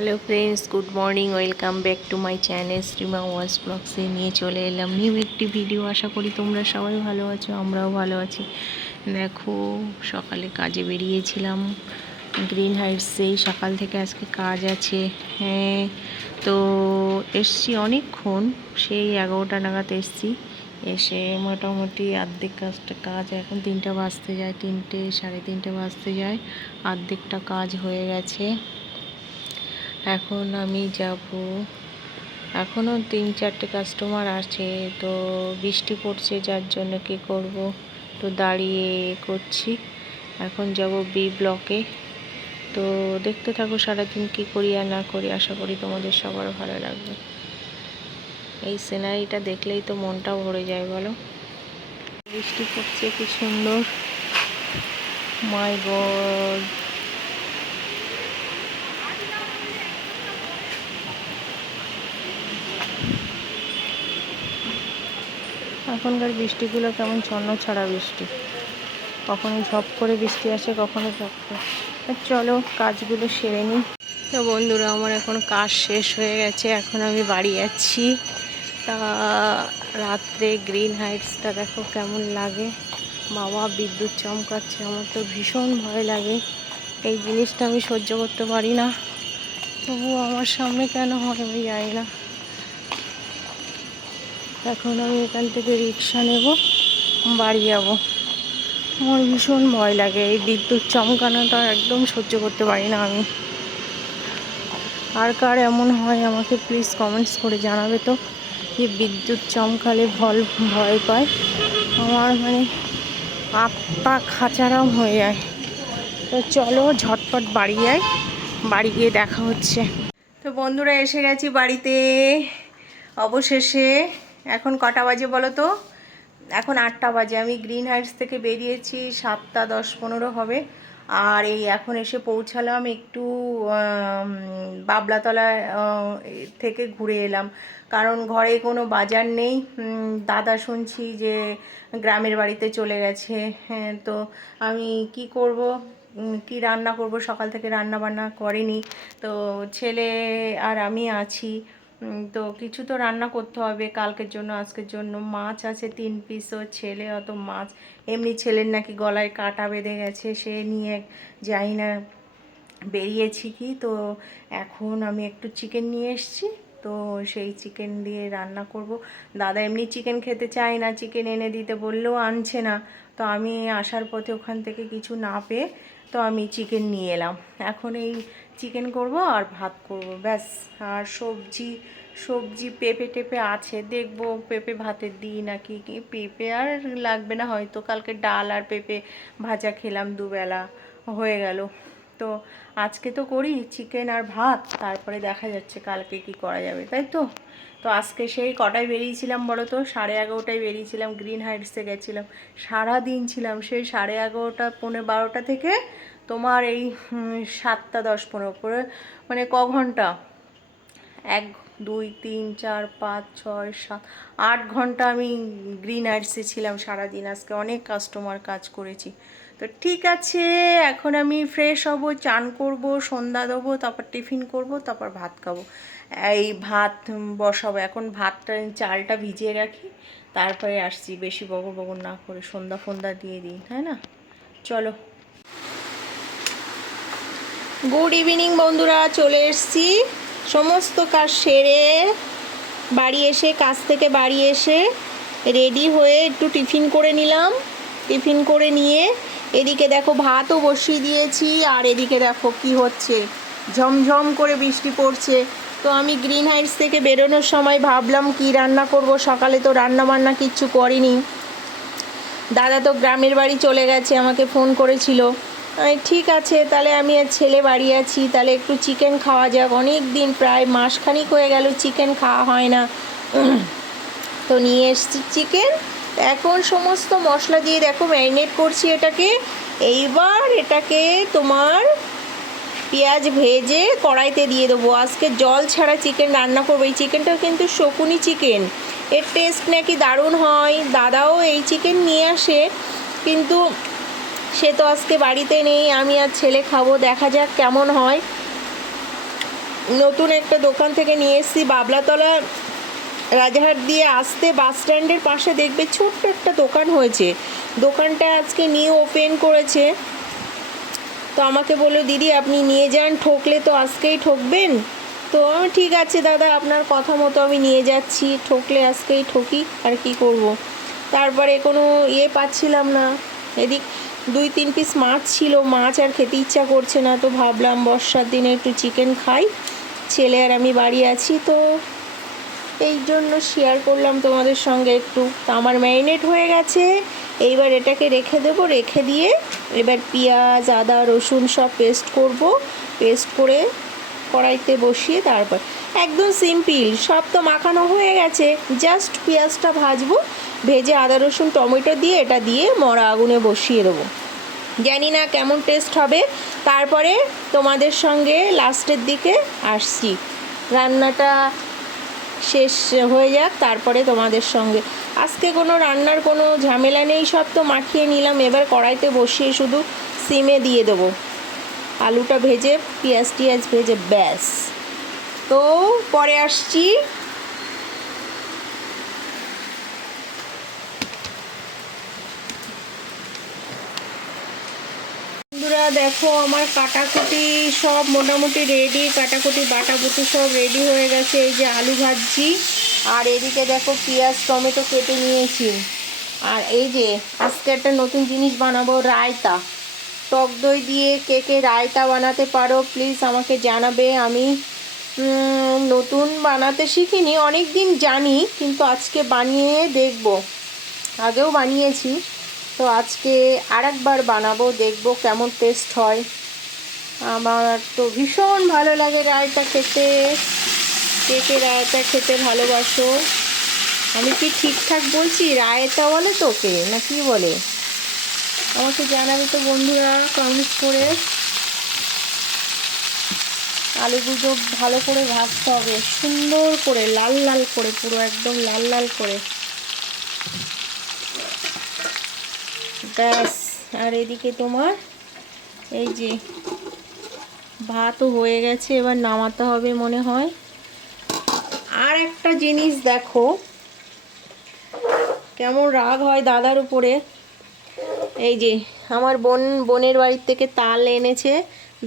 Hello friends, good morning. Welcome back to my channel Shrima was ব্লগসে নিয়ে চলে এলাম নিউ একটি ভিডিও। আশা করি তোমরা সবাই ভালো আছো, আমরাও ভালো আছি। দেখো, সকালে কাজে বেরিয়েছিলাম গ্রিন হাইটসে। সকাল থেকে আজকে কাজ আছে। হ্যাঁ, তো এসছি অনেকক্ষণ, সেই 11টা নাগাদ এসছি। এসে মোটামুটি অর্ধেক কাজ এখন 3টা বাজতে যায়, 3টে সাড়ে 3টে বাজতে যায়, অর্ধেকটা কাজ হয়ে গেছে। এখন আমি যাব, এখনও 3-4টে কাস্টমার আছে। তো বৃষ্টি পড়ছে, যার জন্য কি করব, তো দাঁড়িয়ে করছি। এখন যাব বি ব্লকে। তো দেখতে থাকো সারাদিন কি করি আর না করি। আশা করি তোমাদের সবার ভালো লাগবে। এই সিনারিটা দেখলেই তো মনটা ভরে যায়, বলো। বৃষ্টি পড়ছে কি সুন্দর, মাই গড। এখনকার বৃষ্টিগুলো কেমন ছন্ন ছাড়া বৃষ্টি, কখনো ঝপ করে বৃষ্টি আসে, কখনো ঝপ করে। চলো কাজগুলো সেরে নিই। তো বন্ধুরা, আমার এখন কাজ শেষ হয়ে গেছে, এখন আমি বাড়ি যাচ্ছি। তা রাত্রে গ্রিন হাইটসটা দেখো কেমন লাগে। বাবা, বিদ্যুৎ চমকাচ্ছে, আমার তো ভীষণ ভয় লাগে। এই জিনিসটা আমি সহ্য করতে পারি না, তবু আমার সামনে কেন হয় আমি জানি না। এখন আমি এখান থেকে রিক্সা নেব, বাড়ি যাব। আমার ভীষণ ভয় লাগে, এই বিদ্যুৎ চমকানোটা একদম সহ্য করতে পারি না আমি। আর কার এমন হয় আমাকে প্লিজ কমেন্টস করে জানাবে তো, যে বিদ্যুৎ চমকালে ভয় পায়। আমার মানে আত্মা খাঁচারাম হয়ে যায়। তো চলো ঝটপট বাড়ি যাই, বাড়ি গিয়ে দেখা হচ্ছে। তো বন্ধুরা, এসে গেছি বাড়িতে অবশেষে। এখন কটা বাজে বলো তো? এখন 8টা বাজে। আমি গ্রিন হাইটস থেকে বেরিয়েছি 7টা 10-15 হবে। আর এই এখন এসে পৌঁছালাম, একটু বাবলাতলা থেকে ঘুরে এলাম, কারণ ঘরে কোনো বাজার নেই। দাদা শুনছি যে গ্রামের বাড়িতে চলে গেছে। হ্যাঁ, তো আমি কি করব, কি রান্না করব, সকাল থেকে রান্না বান্না করেনি। তো ছেলে আর আমি আছি। তো কিছু তো রান্না করতে হবে কালকের জন্য, আজকের জন্য। মাছ আছে 3 পিস, ও ছেলে অত মাছ, এমনি ছেলের নাকি গলায় কাঁটা বেঁধে গেছে, সে নিয়ে যাই না বেরিয়েছি কি। তো এখন আমি একটু চিকেন নিয়ে এসেছি, তো সেই চিকেন দিয়ে রান্না করব। দাদা এমনি চিকেন খেতে চায় না, চিকেন এনে দিতে বললেও আনছে না। তো আমি আসার পথে ওখান থেকে কিছু না পেয়ে তো আমি চিকেন নিয়ে এলাম। এখন এই চিকেন করব আর ভাত করব, ব্যাস। আর সবজি পেঁপে টেপে আছে, দেখবো পেঁপে ভাতের দিই নাকি। কি পেঁপে আর লাগবে না হয়তো, কালকে ডাল আর পেঁপে ভাজা খেলাম, দুবেলা হয়ে গেল। তো আজকে তো করি চিকেন আর ভাত, তারপরে দেখা যাচ্ছে কালকে কি করা যাবে, তাই তো। তো আজকে সেই কটায় বেরিয়েছিলাম বলো তো? 11:30টায় বেরিয়েছিলাম, গ্রিন হাইটসে গেছিলাম। সারাদিন ছিলাম, সেই 11:30 পৌনে 12টা থেকে তোমার এই 7টা 10-15 করে, মানে ক ঘন্টা? 1 2 3 4 5 6 7 8 ঘন্টা আমি গ্রিন হাইটসে ছিলাম সারাদিন। আজকে অনেক কাস্টমার কাজ করেছি। তো ঠিক আছে, এখন আমি ফ্রেশ হব, চান করব, সন্ধ্যা দেবো, তারপর টিফিন করব, তারপর ভাত খাবো। এই ভাত বসাবো এখন, ভাতটা চালটা ভিজিয়ে রাখি, তারপরে আসছি। বেশি বগর বগর না করে সন্ধ্যা দিয়ে দিই, তাই না? চলো। গুড ইভিনিং বন্ধুরা, চলে এসেছি সমস্ত কাজ সেরে। কাজ থেকে বাড়ি এসে রেডি হয়ে একটু টিফিন করে নিলাম। টিফিন করে নিয়ে এদিকে দেখো ভাতও বসিয়ে দিয়েছি, আর এদিকে দেখো কি হচ্ছে, ঝমঝম করে বৃষ্টি পড়ছে। তো আমি গ্রিন হাইটস থেকে বেরোনোর সময় ভাবলাম কি রান্না করব। সকালে তো রান্না বান্না কিচ্ছু করিনি, দাদা তো গ্রামের বাড়ি চলে গেছে, আমাকে ফোন করেছিল। ঠিক আছে, তাহলে আমি আর ছেলে বাড়ি আছি, তাহলে একটু চিকেন খাওয়া যাক। অনেক দিন, প্রায় মাসখানিক হয়ে গেল চিকেন খাওয়া হয় না। তো নিয়ে এসছি চিকেন। এখন সমস্ত মশলা দিয়ে দেখো ম্যারিনেট করছি এটাকে। এইবার এটাকে তোমার পেঁয়াজ ভেজে কড়াইতে দিয়ে দেবো। আজকে জল ছাড়া চিকেন রান্না করবো। এই চিকেনটা কিন্তু শকুনি চিকেন, এর টেস্ট নাকি দারুণ হয়। দাদাও এই চিকেন নিয়ে আসে, কিন্তু সে তো আজকে বাড়িতে নেই, আমি আর ছেলে খাবো, দেখা যাক কেমন হয়। নতুন একটা দোকান থেকে নিয়ে এসেছি বাবলাতলা রাজারহাট দিয়ে আসতে বাস স্ট্যান্ডের পাশে দেখবে ছোট্ট একটা দোকান হয়েছে। দোকানটা আজকে নিউ ওপেন করেছে। তো আমাকে বললো দিদি আপনি নিয়ে যান, ঠকলে তো আজকেই ঠকবেন। তো ঠিক আছে দাদা, আপনার কথা মতো আমি নিয়ে যাচ্ছি, ঠকলে আজকেই ঠকি, আর কি করব। তারপরে কোনো পাচ্ছিলাম না। এদিক 2-3 পিস মাছ ছিল, মাছ আর খেতে ইচ্ছা করছে না। তো ভাবলাম বর্ষার দিনে একটু চিকেন খাই, ছেলে আর আমি বাড়ি আছি, তো এই জন্য শেয়ার করলাম তোমাদের সঙ্গে একটু। তো আমার ম্যারিনেট হয়ে গেছে। এইবার এটাকে রেখে দেবো, রেখে দিয়ে এবার পেঁয়াজ আদা রসুন সব পেস্ট করব। পেস্ট করে কড়াইতে বসিয়ে তারপর একদম সিম্পল, সব তো মাখানো হয়ে গেছে, জাস্ট পেঁয়াজটা ভাজবো, ভেজে আদা রসুন টমেটো দিয়ে এটা দিয়ে মরা আগুনে বসিয়ে দেবো। জানি না কেমন টেস্ট হবে, তারপরে তোমাদের সঙ্গে লাস্টের দিকে আসছি। রান্নাটা শেষ হয়ে যাক, তারপরে তোমাদের সঙ্গে। আজকে কোনো রান্নার কোনো ঝামেলা নেই, সব তো মাখিয়ে নিলাম। এবার কড়াইতে বসিয়ে শুধু সিমে দিয়ে দেবো, আলুটা ভেজে পেঁয়াজ টিয়াজ ভেজে, ব্যাস। তো পরে আসছি। বন্ধুরা দেখো আমার কাটাকুটি সব মোটামুটি রেডি, কাটাকুটি বাটাবুটি সব রেডি হয়ে গেছে। এই যে আলু ভাজছি, আর এদিকে দেখো পেঁয়াজ টমেটো কেটে নিয়েছি। আর এই যে আজকে একটা নতুন জিনিস বানাবো, রায়তা। টক দই দিয়ে কে কে রায়তা বানাতে পারো প্লিজ আমাকে জানাবে। আমি নতুন বানাতে শিখিনি, অনেক দিন জানি, কিন্তু আজকে বানিয়ে দেখব। আগেও বানিয়েছি, তো আজকে আরেকবার বানাবো, দেখবো কেমন টেস্ট হয়। আমার তো ভীষণ ভালো লাগে রায়তা খেতে। কে কে রায়তা খেতে ভালোবাসো? আমি কি ঠিকঠাক বলছি? রায়তা বলে তোকে না কি বলে আমাকে জানাবে তো বন্ধুরা কমেন্ট করে। আলুগুলো ভালো করে ভাজতে হবে, সুন্দর করে লাল লাল করে, পুরো একদম লাল লাল করে, ব্যাস। আর এদিকে তোমার এই যে ভাতও হয়ে গেছে, এবার নামাতে হবে মনে হয়। আর একটা জিনিস দেখো কেমন রাগ হয় দাদার উপরে। এই যে আমার বোনের বাড়ির থেকে তাল এনেছে,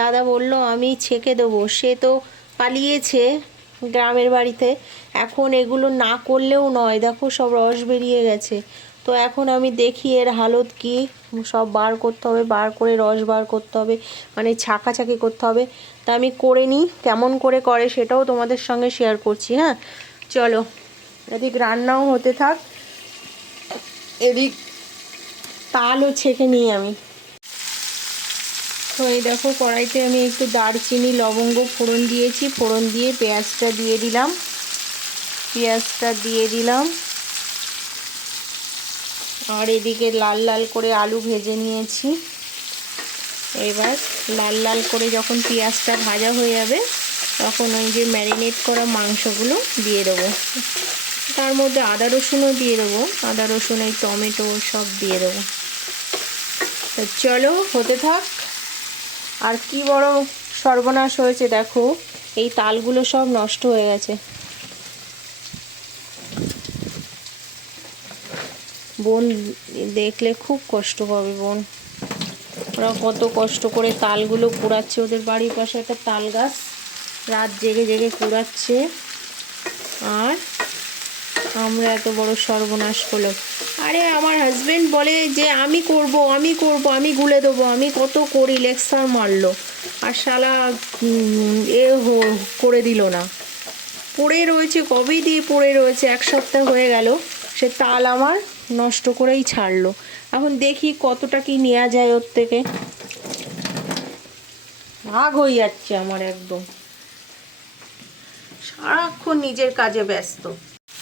দাদা বলল আমি ছেঁকে দেবো, সে তো পালিয়েছে গ্রামের বাড়িতে। এখন এগুলো না করলেও নয়, দেখো সব রস বেরিয়ে গেছে। তো এখন আমি দেখি এর হালত কি, সব বার করতে হবে, বার করে রস বার করতে হবে, মানে ছাঁকাছাকি করতে হবে। তা আমি করে নিই, কেমন করে করে সেটাও তোমাদের সঙ্গে শেয়ার করছি। হ্যাঁ চলো, এদিক রান্নাও হতে থাক, এদিক তালও ছেঁকে নিই আমি। তো এই দেখো কড়াইতে আমি একটু দারচিনি লবঙ্গ ফোড়ন দিয়েছি, ফোড়ন দিয়ে পেঁয়াজটা দিয়ে দিলাম, পেঁয়াজটা দিয়ে দিলাম। আর এদিকে লাল লাল করে আলু ভেজে নিয়েছি। এবার লাল লাল করে যখন পেঁয়াজটা ভাজা হয়ে যাবে তখন ওই যে ম্যারিনেট করা মাংসগুলো দিয়ে দেবো, তার মধ্যে আদা রসুনও দিয়ে দেবো, আদা রসুন এই টমেটো সব দিয়ে দেবো। তো চলো হতে থাক। আর কি বড় সর্বনাশ হয়েছে দেখো, এই তালগুলো সব নষ্ট হয়ে গেছে। বোন দেখলে খুব কষ্ট পাবে, বোন ওরা কত কষ্ট করে তালগুলো কুড়াচ্ছে। ওদের বাড়ির পাশে একটা তাল গাছ, রাত জেগে জেগে কুড়াচ্ছে, আর আমরা এত বড় সর্বনাশ হলো। আরে আমার হাজবেন্ড বলে যে আমি করব আমি করব, আমি গুলে দেবো, আমি কত করি, লেকচার মারলো, আর শালা করে দিল না। পড়ে রয়েছে, কবেই দিয়ে পড়ে রয়েছে, 1 সপ্তাহ হয়ে গেল, সে তাল আমার নষ্ট করেই ছাড়লো। এখন দেখি কতটা কি নেওয়া যায় ওর থেকে। রাগ হয়ে যাচ্ছে আমার একদম, সারাক্ষণ নিজের কাজে ব্যস্ত।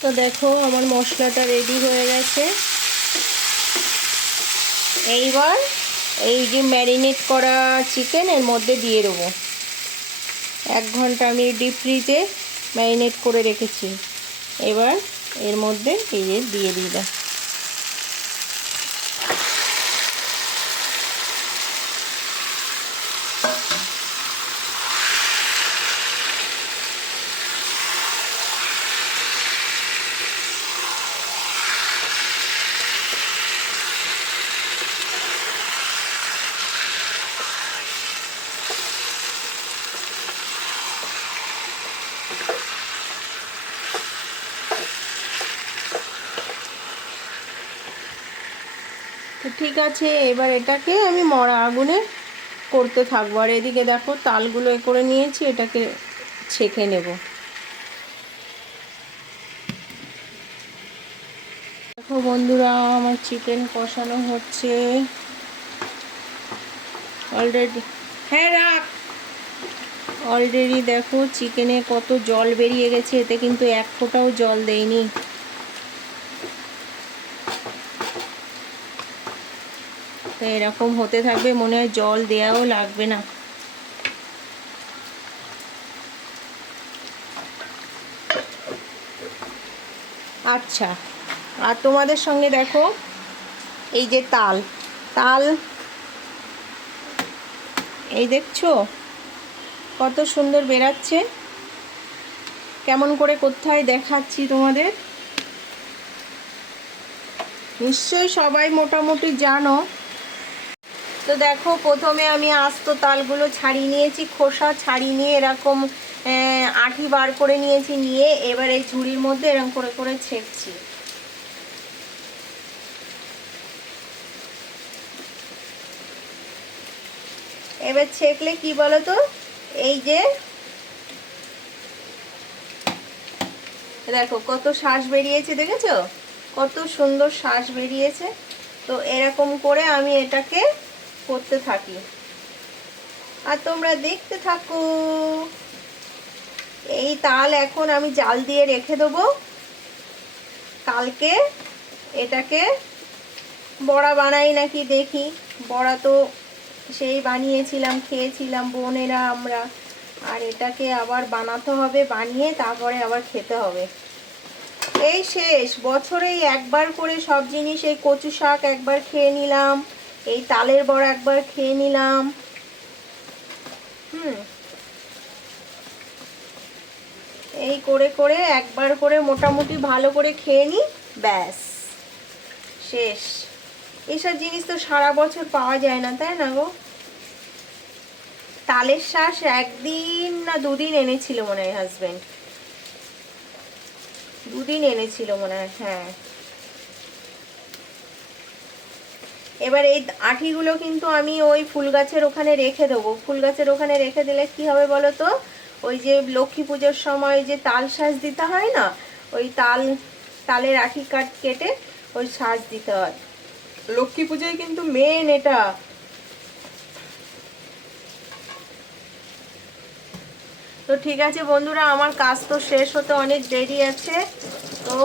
তো দেখো আমার মশলাটা রেডি হয়ে গেছে। এইবার এই যে ম্যারিনেট করা চিকেন এর মধ্যে দিয়ে দেবো। 1 ঘন্টা আমি ডিপ ফ্রিজে ম্যারিনেট করে রেখেছি। এবার এর মধ্যে এই যে দিয়ে দিলাম। ঠিক আছে, এবার এটাকে আমি মরা আগুনে করতে থাকবো। আর এদিকে দেখো তালগুলো এ করে নিয়েছি, এটাকে ছেঁকে নেব। দেখো বন্ধুরা, আমার চিকেন কষানো হচ্ছে অলরেডি। হ্যাঁ রাখ। অলরেডি দেখো চিকেনে কত জল বেরিয়ে গেছে, এতে কিন্তু এক ফোঁটাও জল দেয়নি। তো এরকম হতে থাকবে, মনে হয় জল দেওয়াও লাগবে না। আচ্ছা, আর তোমাদের সঙ্গে দেখো এই যে তাল তাল এই দেখছো কত সুন্দর বেরাচ্ছে, কেমন করে কোথায় দেখাচ্ছি তোমাদের, নিশ্চয়ই সবাই মোটামুটি জানো। তো দেখো প্রথমে আমি আস্ত তালগুলো ছাড়িয়ে নিয়েছি, খোসা ছাড়িয়ে নিয়ে এরকম আঁটি বার করে নিয়েছি, নিয়ে এবার এই ঝুড়ির মধ্যে এরকম করে করে ছেঁকছি। এবার ছেঁকলে কি বলো তো, এই যে দেখো কত শ্বাস বেরিয়েছে, দেখেছো কত সুন্দর শ্বাস বেরিয়েছে। তো এরকম করে আমি এটাকে করতে থাকি, আর তোমরা দেখতে থাকো। এই তাল এখন আমি জাল দিয়ে রেখে দেবো, কালকে এটাকে বড়া বানাই নাকি দেখি। বড়া তো সেই বানিয়েছিলাম, খেয়েছিলাম বোনেরা আমরা, আর এটাকে আবার বানাতে হবে, বানিয়ে তারপরে আবার খেতে হবে। এই শেষ বছরেই একবার করে সব জিনিস, এই কচু শাক একবার খেয়ে নিলাম, এই তালের বড়া একবার খেয়ে নিলাম। এই করে করে একবার করে মোটামুটি ভালো করে খেয়ে নিই, ব্যাস শেষ। এইসব জিনিস তো সারা বছর পাওয়া যায় না, তাই না গো? তালের শ্বাস একদিন না দুদিন এনেছিল মনে হয় হাজবেন্ড, দুদিন এনেছিল মনে হয়, হ্যাঁ। এবার এই আঁটিগুলো কিন্তু আমি ওই ফুল গাছের ওখানে রেখে দেবো। ফুল গাছের ওখানে রেখে দিলে কি হবে বলো তো, ওই যে লক্ষ্মী পুজোর সময় যে তাল শাঁস দিতে হয় না, ওই তালের আঁটি কেটে ওই শাঁস দিতে হয়। লক্ষ্মী পুজোয় কিন্তু মেন এটা। তো ঠিক আছে বন্ধুরা, আমার কাজ তো শেষ হতে অনেক দেরি আছে, তো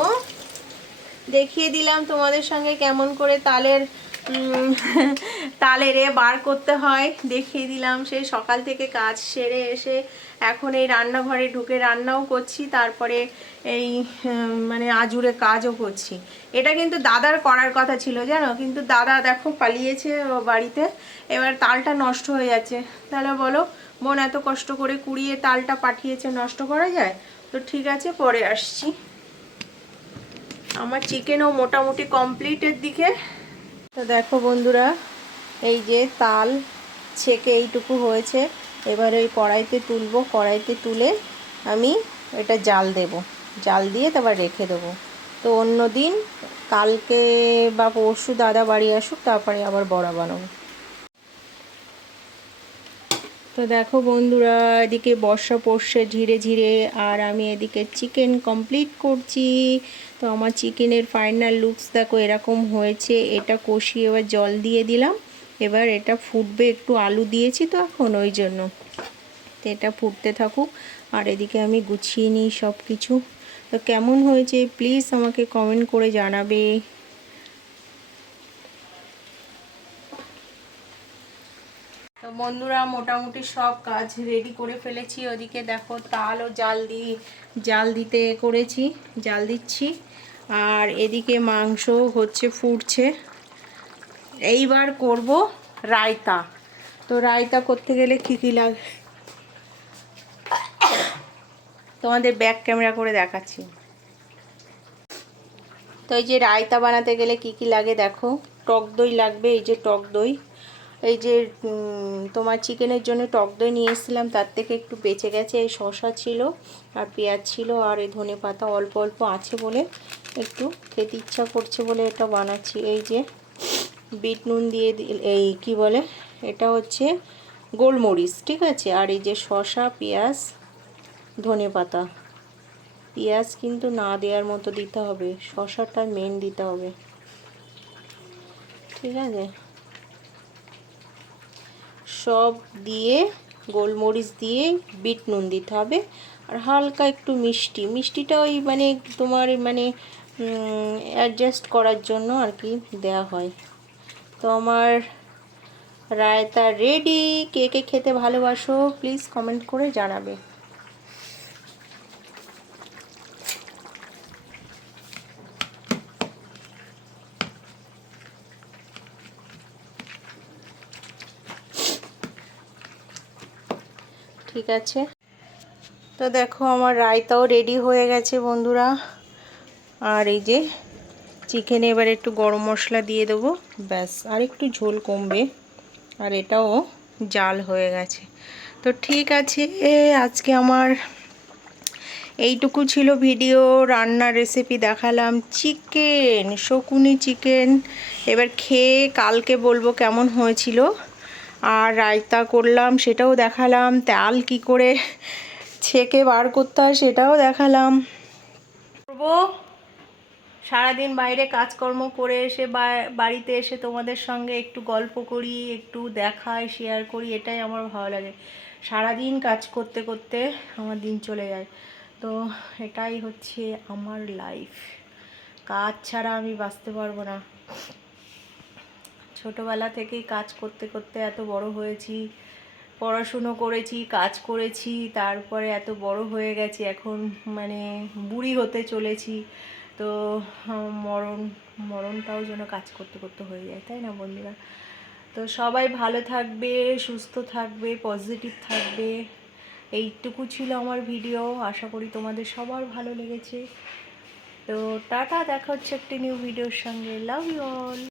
দেখিয়ে দিলাম তোমাদের সঙ্গে কেমন করে তালের বার করতে হয়, দেখিয়ে দিলাম। সেই সকাল থেকে কাজ সেরে এসে এখন এই রান্নাঘরে ঢুকে রান্নাও করছি, তারপরে এই মানে আজুরে কাজও করছি। এটা কিন্তু দাদার করার কথা ছিল জানো, কিন্তু দাদা দেখো পালিয়েছে ও বাড়িতে। এবার তালটা নষ্ট হয়ে যাচ্ছে, তাহলে বলো বোন এত কষ্ট করে কুড়িয়ে তালটা পাঠিয়েছে, নষ্ট করা যায়? তো ঠিক আছে, পরে আসছি। আমার চিকেনও মোটামুটি কমপ্লিটের দিকে। তো দেখো বন্ধুরা, এই যে তাল ছেঁকে এইটুকু হয়েছে, এবার ওই কড়াইতে তুলবো, কড়াইতে তুলে আমি এটা জাল দেব, জাল দিয়ে তারপর রেখে দেবো। তো অন্য দিন কালকে বা পরশু দাদা বাড়ি আসুক, তারপরে আবার বড়া বানাবো। তো দেখো বন্ধুরা, এদিকে বর্ষা পড়ছে ধীরে ধীরে, আর আমি এদিকে চিকেন কমপ্লিট করছি। তো আমার চিকেনের ফাইনাল লুকস দেখো এরকম হয়েছে। এটা কষিয়ে এবার জল দিয়ে দিলাম, এবার এটা ফুটবে, একটু আলু দিয়েছি তো এখন ওই জন্য। তো এটা ফুটতে থাকুক, আর এদিকে আমি গুছিয়ে নিই সব কিছু। তো কেমন হয়েছে প্লিজ আমাকে কমেন্ট করে জানাবে। তো বন্ধুরা, মোটামুটি সব কাজ রেডি করে ফেলেছি। ওদিকে দেখো তালও জাল দিতে করেছি, জাল দিচ্ছি, আর এদিকে মাংস হচ্ছে, ফুটছে। এইবার করব রায়তা। তো রায়তা করতে গেলে কী কী লাগে তোমাদের ব্যাক ক্যামেরা করে দেখাচ্ছি। তো এই যে রায়তা বানাতে গেলে কি কি লাগে দেখো, টক দই লাগবে, এই যে টক দই, এই যে তোমার চিকেনের জন্য টক দই নিয়ে এসেছিলাম, তার থেকে একটু বেঁচে গেছে। এই শসা ছিল আর পেঁয়াজ ছিল, আর এই ধনে পাতা অল্প অল্প আছে বলে একটু খেতে ইচ্ছা করছে বলে এটা বানাচ্ছি। এই যে বিট নুন দিয়ে এই কি বলে, এটা হচ্ছে গোলমরিচ, ঠিক আছে। আর এই যে শসা, পেঁয়াজ, ধনেপাতা। পেঁয়াজ কিন্তু না দেওয়ার মতো দিতে হবে, শসাটা মেন দিতে হবে, ঠিক আছে। সব দিয়ে গোলমরিচ দিয়ে বিট নুন দিতে হবে। আর হালকা একটু মিষ্টিটা ওই মানে তোমার মানে অ্যাডজাস্ট করার জন্য আর কি দেওয়া হয়। তো আমার রায়তা রেডি। কে কে খেতে ভালোবাসো প্লিজ কমেন্ট করে জানাবে। ঠিক আছে, তো দেখো আমার রায়তাও রেডি হয়ে গেছে বন্ধুরা। আর এই যে চিকেনে এবার একটু গরম মশলা দিয়ে দেবো, ব্যাস, আর একটু ঝোল কমবে। আর এটাও জাল হয়ে গেছে। তো ঠিক আছে, আজকে আমার এইটুকু ছিল ভিডিও। রান্নার রেসিপি দেখালাম, চিকেন, শকুনি চিকেন। এবার খেয়ে কালকে বলবো কেমন হয়েছিল। আর রায়তা করলাম সেটাও দেখালাম, তাল কি করে ছেঁকে বার করতে হয় সেটাও দেখালাম। করবো সারাদিন বাইরে কাজকর্ম করে এসে বাড়িতে এসে তোমাদের সঙ্গে একটু গল্প করি, একটু দেখাই, শেয়ার করি, এটাই আমার ভালো লাগে। সারাদিন কাজ করতে করতে আমার দিন চলে যায়। তো এটাই হচ্ছে আমার লাইফ, কাজ ছাড়া আমি বাঁচতে পারবো না। ছোটোবেলা থেকেই কাজ করতে করতে এত বড় হয়েছি, পড়াশুনো করেছি, কাজ করেছি, তারপরে এত বড় হয়ে গেছি, এখন মানে বুড়ি হতে চলেছি। তো মরণটাও যেন কাজ করতে করতে হয়ে যায়, তাই না বন্ধুরা? তো সবাই ভালো থাকবে, সুস্থ থাকবে, পজিটিভ থাকবে। এইটুকু ছিল আমার ভিডিও, আশা করি তোমাদের সবার ভালো লেগেছে। তো টাটা, দেখা হচ্ছে একটি নিউ ভিডিওর সঙ্গে। Love you all.